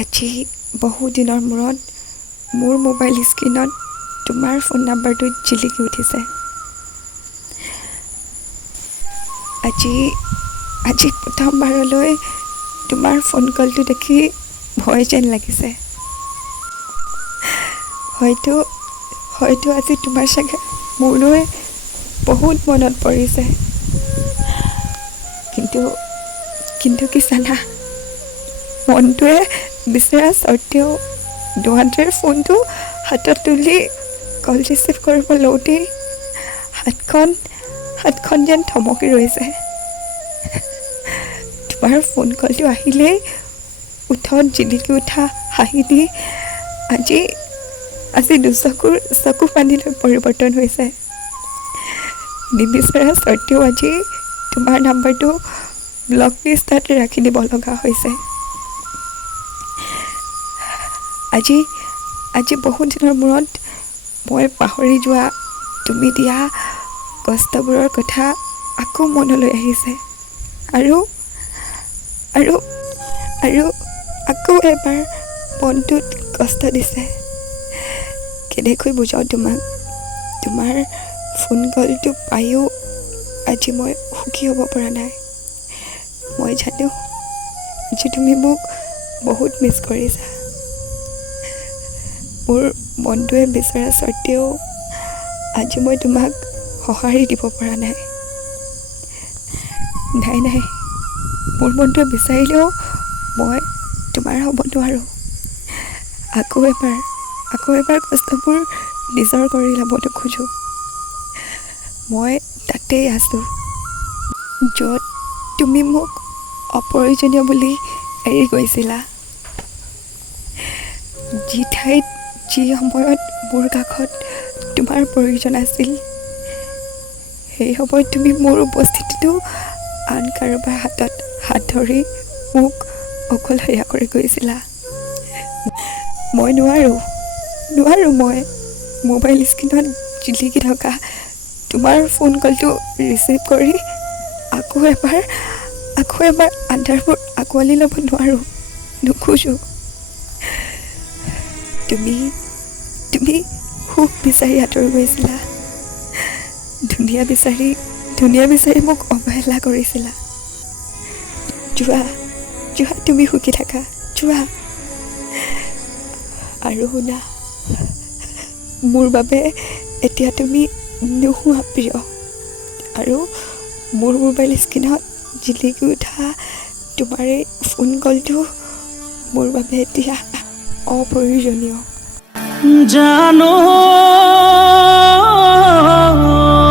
আজি বহু দিনৰ মূৰত মোৰ মোবাইল স্ক্ৰীণত তোমাৰ ফোন নাম্বাৰটো জিলিকি উঠিছে। আজি প্ৰথমবাৰলৈ তোমাৰ ফোন কলটো দেখি ভয় যেন লাগিছে। হয়তো আজি তোমাৰ চাগে মোলৈ বহুত মনত পৰিছে। কিন্তু কি জানা, মনটোৱে বিচৰা স্বত্তেও দুহাতেৰে ফোনটো হাতত তুলি কল ৰিচিভ কৰিব লওঁতেই হাতখন যেন থমকি ৰৈছে। তোমাৰ ফোন কলটো আহিলেই ওঠত জিলিকি উঠা হাঁহি দি আজি চকু পানীলৈ পৰিৱৰ্তন হৈছে। নিবিচৰা স্বত্তেও আজি তোমাৰ নাম্বাৰটো ব্লক লিষ্টত ৰাখি দিব লগা হৈছে। আজি বহুত দিনৰ মূৰত মই পাহৰি যোৱা তুমি দিয়া কষ্টবোৰৰ কথা আকৌ মনলৈ আহিছে আৰু আকৌ এবাৰ মনটোত কষ্ট দিছে। কেনেকৈ বুজাওঁ তোমাক? তোমাৰ ফোন কলটো পায়ো আজি মই সুখী হ'ব পৰা নাই। মই জানো যে তুমি মোক বহুত মিছ কৰিছা। মোৰ মনটোৱে বিচৰা স্বত্তেও আজি মই তোমাক সঁহাৰি দিব পৰা নাই। মোৰ মনটোৱে বিচাৰিলেও মই তোমাৰ হ'ব নোৱাৰোঁ। আকৌ এবাৰ কষ্টবোৰ নিজৰ কৰি ল'ব নোখোজোঁ। মই তাতেই আছোঁ য'ত তুমি মোক অপ্ৰয়োজনীয় বুলি এৰি গৈছিলা। যি ঠাইত যি সময়ত মোৰ কাষত তোমাৰ প্ৰয়োজন আছিল, সেই সময়ত তুমি মোৰ উপস্থিতিটো আন কাৰোবাৰ হাতত হাত ধৰি মোক অকলশৰীয়া কৰি গৈছিলা। মই নোৱাৰোঁ মই মোবাইল স্ক্ৰীণত জিলিকি থকা তোমাৰ ফোন কলটো ৰিচিভ কৰি আকৌ এবাৰ আন্ধাৰবোৰ আঁকোৱালি ল'ব নোখোজোঁ। তুমি সুখ বিচাৰি আঁতৰি গৈছিলা। ধুনীয়া বিচাৰি মোক অৱহেলা কৰিছিলা। যোৱা তুমি সুখী থাকা, যোৱা। আৰু শুনা, মোৰ বাবে এতিয়া তুমি নোহোৱা প্ৰিয়, আৰু মোৰ মোবাইল স্ক্ৰীণত জিলিকি উঠা তোমাৰ এই ফোন কলটো মোৰ বাবে এতিয়া অপ্ৰয়োজনীয়। জানো